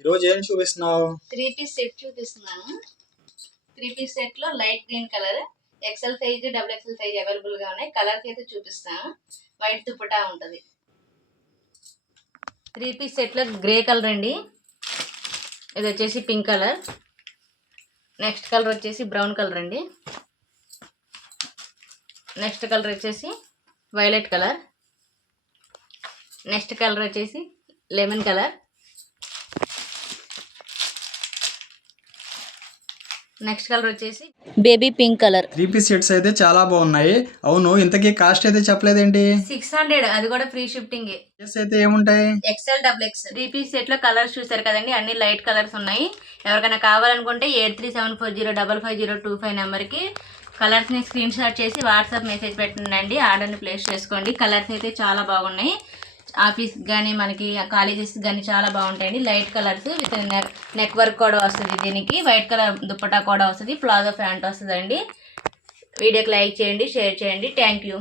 ఈరోజు ఏం చూపిస్తున్నావు? 3 piece set చూపిస్తున్నాను. 3 పీస్ సెట్ లో light green colour, XL size, double XL size available గా ఉన్నాయి. కలర్స్ అయితే చూపిస్తాను. వైట్ దుపట్టా ఉంటుంది. 3 పీస్ సెట్ లో గ్రే కలర్ అండి. ఇది వచ్చేసి పింక్ కలర్. నెక్స్ట్ కలర్ వచ్చేసి బ్రౌన్ కలర్ అండి. నెక్స్ట్ కలర్ వచ్చేసి వైలెట్ కలర్. నెక్స్ట్ కలర్ వచ్చేసి లెమన్ కలర్. నెక్స్ట్ కలర్ వచ్చేసి baby pink colour. 3 piece sets అయితే చాలా బాగున్నాయి. అవును, ఇంతకీ కాస్ట్ అయితే చెప్పలేదేంటి? 600, అది కూడా ఫ్రీ షిఫ్టింగ్. అయితే ఏముంటాయి? XL, double XL. 3 piece set లో కలర్స్ చూసారు కదండి, అన్ని లైట్ కలర్స్ ఉన్నాయి. ఎవరికైనా కావాలనుకుంటే 8374055025 నెంబర్కి కలర్స్ని స్క్రీన్ షాట్ చేసి వాట్సాప్ మెసేజ్ పెట్టండి. ఆర్డర్ని ప్లేస్ చేసుకోండి. కలర్స్ అయితే చాలా బాగున్నాయి. ఆఫీస్ కానీ మనకి కాలేజెస్ కానీ చాలా బాగుంటాయండి. Light colours with neck work కూడా వస్తుంది. దీనికి వైట్ కలర్ దుపట్టా కూడా వస్తుంది. ప్లాజో ప్యాంట్ వస్తుందండి. వీడియోకి లైక్ చేయండి, షేర్ చేయండి. Thank you.